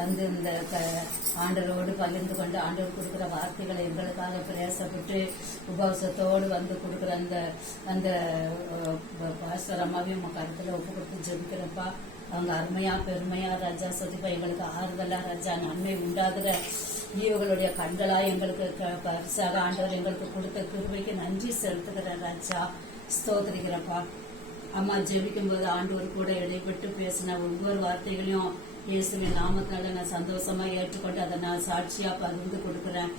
வந்து இந்த ஆண்டவரோடு பகிர்ந்து கொண்டு ஆண்டவர் கொடுக்குற வார்த்தைகளை எங்களுக்காக பிரயாசப்பட்டு உபவாசத்தோடு வந்து கொடுக்குற அந்த பாஸ்டர் அம்மாவையும் உங்க கருத்துல ஒப்பு கொடுத்து ஜெபிக்கிறப்பா. அவங்க அருமையா பெருமையா ராஜா சதிப்பா எங்களுக்கு ஆறுதலா ராஜா நன்மை உண்டாதுற ஈவுகளுடைய கண்களா எங்களுக்கு பரிசாக ஆண்டவர் எங்களுக்கு கொடுத்த கிருபைக்கு நன்றி செலுத்துகிற ராஜா. ஸ்தோத்திரிக்கிறப்பா. அம்மா ஜெபிக்கும் போது ஆண்டவர் கூட இடைப்பட்டு பேசின ஒவ்வொரு வார்த்தைகளையும் இயேசுவின் நாமத்தினால நான் சந்தோஷமா ஏற்றுக்கொண்டு அதை நான் சாட்சியா பகிர்ந்து கொடுக்குறேன்.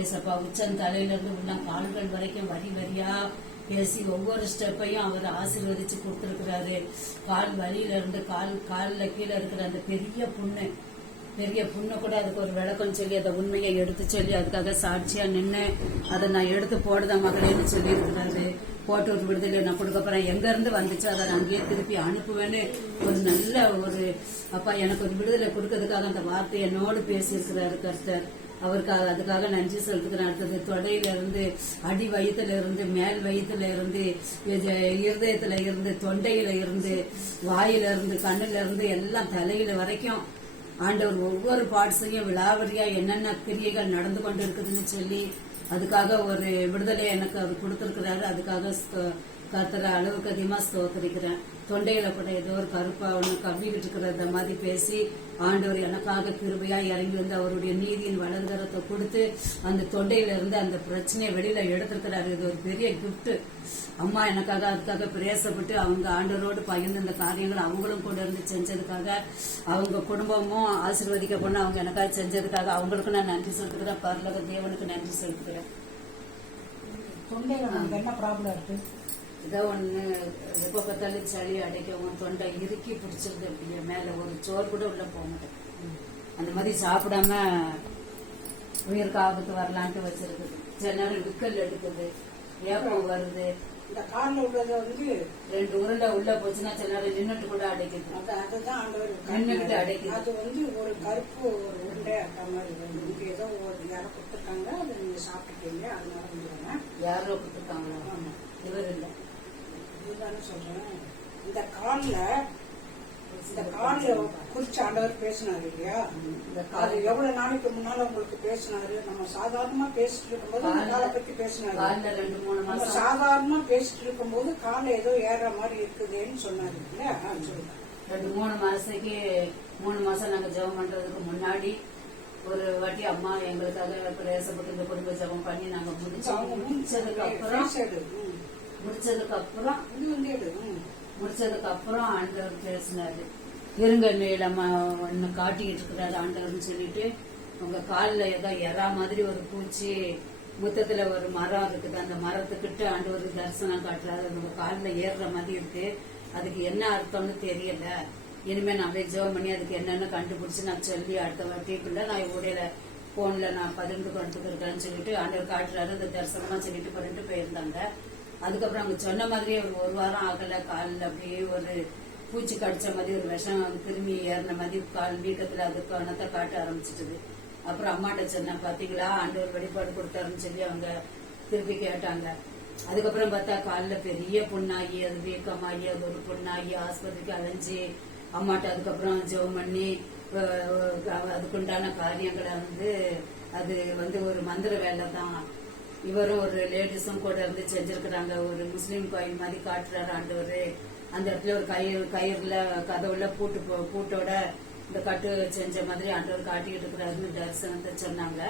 ஏசப்பா உச்சன் தலையிலிருந்து உள்ள கால்கள் வரைக்கும் வரி வரியா பேசி ஒவ்வொரு ஸ்டெப்பையும் அவர் ஆசீர்வதிச்சு கொடுத்திருக்கிறாரு. கால் வலியில இருந்து காலில் கீழே இருக்கிற அந்த பெரிய புண்ணை கூட அதுக்கு ஒரு விளக்கம் சொல்லி அதை உண்மையை எடுத்து சொல்லி அதுக்காக சாட்சியா நின்று அதை நான் எடுத்து போடுத மகளேன்னு சொல்லி இருக்கிறாரு. போட்டு ஒரு விடுதலை நான் கொடுக்க போறேன், எங்க இருந்து வந்துச்சு அதை நான் அங்கேயே திருப்பி அனுப்புவேன்னு ஒரு நல்ல ஒரு அப்பா எனக்கு ஒரு விடுதலை கொடுக்கறதுக்காக அந்த வார்த்தையை என்னோடு பேசியிருக்கிறாரு கர்த்தர். அவருக்காக அதுக்காக நன்றி செலுத்துக்கிறேன். அடுத்தது தொடையில இருந்து அடி வயிற்றுல இருந்து மேல் வயிற்றுல இருந்து இருதயத்துல இருந்து தொண்டையில இருந்து வாயில இருந்து கண்ணுல இருந்து எல்லாம் தலையில வரைக்கும் ஆண்டவர் ஒவ்வொரு பார்ட்ஸையும் விலாவரியா என்னென்ன கிரியைகள் நடந்து கொண்டு இருக்குதுன்னு சொல்லி அதுக்காக ஒரு விடுதலை எனக்கு அது கொடுத்திருக்கிறாரு. அதுக்காக கர்த்தர அளவுக்கு அதிகமா ஸ்தோத்திரிக்கிறேன். தொண்டையில கூட ஏதோ ஒரு கருப்பா ஒண்ணு கவ்விக்கிட்டு இருக்கிறத மாதிரி பேசி ஆண்டவர் எனக்காக கிருபையா இறங்கி வந்து அவருடைய நீதியின் வலதுகரத்தை கொடுத்து அந்த தொண்டையில இருந்து அந்த பிரச்சனையை வெளியில எடுத்திருக்கிறாரு. இது ஒரு பெரிய கிஃப்ட். அம்மா எனக்காக அதுக்காக பிரயாசப்பட்டு அவங்க ஆண்டவரோடு பகிர்ந்து இந்த காரியங்கள் அவங்களும் கூட இருந்து செஞ்சதுக்காக அவங்க குடும்பமும் ஆசீர்வதிக்கப்படணும். அவங்க எனக்காக செஞ்சதுக்காக அவங்களுக்கு நான் நன்றி செலுத்துக்கிறேன். பரலோக தேவனுக்கு நன்றி செலுத்துக்கிறேன். என்ன ப்ராப்ளம் இருக்கு? ஏதோ ஒண்ணு எப்ப பார்த்தாலும் சளி அடைக்கவும் தொண்டை இறுக்கி பிடிச்சிருது. அப்படியே மேல ஒரு சோறு கூட உள்ள போக மாட்டேன். அந்த மாதிரி சாப்பிடாம உயிருக்கு ஆபத்து வரலான்ட்டு வச்சிருக்குது. சில நேரம் விக்கல் எடுக்குது, ஏப்பம் வருது. இந்த காலில் உள்ளது வந்து 2 உருண்டை உள்ள போச்சுன்னா சில நேரம் நின்னுட்டு கூட அடைக்குது. அதுதான் நின்னுக்கிட்டு அடைக்குது. அது வந்து ஒரு கருப்பு ஒரு உருண்டை அந்த மாதிரி வந்து ஏதோ யாரோ கொடுத்துருக்காங்க, அதை நீங்க சாப்பிட்டுட்டீங்க, அதனால வந்துடுங்க. யாரோ கொடுத்துருக்காங்களோ? இவர் இல்லை, இதுதானே சொல்றேன். இந்த காலில் குறிச்சு ஆண்டவர் பேசினாரு இல்லையா? அது எவ்வளவு நாளைக்கு முன்னால உங்களுக்கு பேசினாரு? நம்ம சாதாரணமா பேசிட்டு இருக்கும்போது அந்த காலை பத்தி பேசினாரு. நம்ம சாதாரணமா பேசிட்டு இருக்கும்போது காலை ஏதோ ஏற மாதிரி இருக்குதுன்னு சொன்னாரு இல்லையா? சொல்லுங்க. 3 மாசம் நாங்க ஜெபம் பண்றதுக்கு முன்னாடி ஒரு வாட்டி அம்மா எங்களுக்காக பிரயாசப்பட்டு இந்த குடும்ப ஜெபம் பண்ணி நாங்க முடிச்சதுக்கு அப்புறம் ஆண்டவர் பேசினாரு. இருங்க நீளமா ஒண்ணு காட்டிக்கிட்டு இருக்கிறாரு ஆண்டவர்னு சொல்லிட்டு, உங்க காலில் ஏதோ எறா மாதிரி ஒரு பூச்சி முத்தத்துல ஒரு மரம் இருக்குது, அந்த மரத்துக்கிட்ட ஆண்டவர் தரிசனம் காட்டுறாரு. உங்க காலில் ஏறுற மாதிரி இருக்கு, அதுக்கு என்ன அர்த்தம்னு தெரியல. இனிமே நான் போய் ஜெபம் பண்ணி அதுக்கு என்னன்னு கண்டுபிடிச்சு நான் சொல்லி அடுத்த வாட்டிக்குள்ள நான் உடையில போன்ல நான் பகிர்ந்து கொண்டு இருக்கேன்னு சொல்லிட்டு ஆண்டவர் காட்டுறாரு. அந்த தரிசனமா சொல்லிட்டு பண்ணிட்டு போயிருந்தாங்க. அதுக்கப்புறம் அவங்க சொன்ன மாதிரியே ஒரு வாரம் ஆகல, காலில் அப்படியே ஒரு பூச்சி கடிச்ச மாதிரி ஒரு விஷம் திரும்பி ஏறின மாதிரி கால் வீக்கத்துல அது கணத்தை காட்ட ஆரம்பிச்சிட்டது. அப்புறம் அம்மாட்ட சொன்ன பாத்தீங்களா ஆண்டவர் வெளிப்பாடு கொடுத்தாருன்னு சொல்லி அவங்க திருப்பி கேட்டாங்க. அதுக்கப்புறம் பார்த்தா காலில் பெரிய புண்ணாகி அது வீக்கமாகி அது ஒரு புண்ணாகி ஆஸ்பத்திரிக்கு அலைஞ்சி அம்மாட்ட அதுக்கப்புறம் ஜெபம் பண்ணி அதுக்குண்டான காரியங்களை அது ஒரு மந்திர வேலை தான். இவரும் ஒரு லேடிஸும் கூட இருந்து செஞ்சிருக்கிறாங்க. ஒரு முஸ்லீம் கோயில் மாதிரி காட்டுறாரு ஆண்டவர். அந்த இடத்துல ஒரு கயிறுல கதவுல பூட்டோட இந்த கட்டு செஞ்ச மாதிரி ஆண்டவர் காட்டிக்கிட்டு இருக்கிறாருன்னு தரிசனத்தை சொன்னாங்க.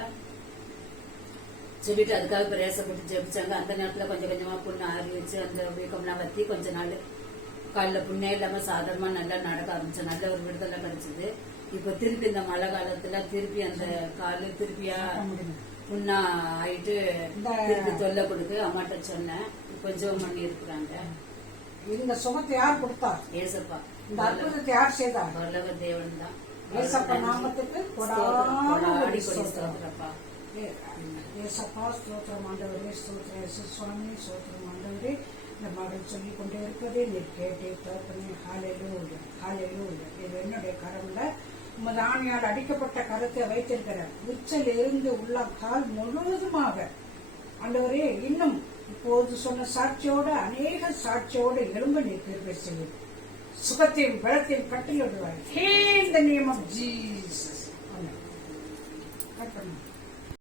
சொல்லிட்டு அதுக்காக பிரயாசப்பட்டு ஜெபிச்சாங்க. அந்த நேரத்துல கொஞ்சம் கொஞ்சமா புண்ணு ஆரம்பிச்சு அந்த வீக்கம்லாம் வத்தி கொஞ்ச நாள் காலில் புண்ணே இல்லாம சாதாரணமா நல்லா நடக்க ஆரம்பிச்சு நல்ல ஒரு விடுதலை கிடைச்சது. இப்ப திருப்பி இந்த மழை காலத்துல திருப்பி அந்த காலு திருப்பியா புண்ணா ஆயிட்டு திருப்பி தொல்லை கொடுத்து அம்மாட்ட சொன்னேன். கொஞ்சம் பண்ணி இருக்கிறாங்க. இந்த சுகத்தை யார் கொடுத்தா? ஏசப்பா. இந்த அற்புதத்தை யார் செய்தார்? பரலோக தேவன் தான். ஏசப்பா நாமத்துக்கு கொடாடி ஸ்தோத்திரப்பா. ஏசப்பா ஸ்தோத்திரம் ஆண்டவரே, ஸ்தோத்திர சுவாமி ஸ்தோத்திரம் ஆண்டவரே. இந்த மகள் சொல்லிக் கொண்டே இருப்பதே நீ கேட்டே தோப்பனே. ஹalleluya ஹalleluya. இது என்னுடைய கரம்ல உமது ஆணையால் அடிக்கப்பட்ட கரத்தை வைத்திருக்கிற உச்சல் இருந்து உள்ள கால் முழுவதுமாக ஆண்டவரே இன்னும் இப்போது சொன்ன சாட்சியோட அநேக சாட்சியோட எலும்பு நீ கிருபை செய்யும். சுகத்தையும் பலத்தையும் கட்டளையிடுவாய். In the name of Jesus. Cut பண்ணுங்க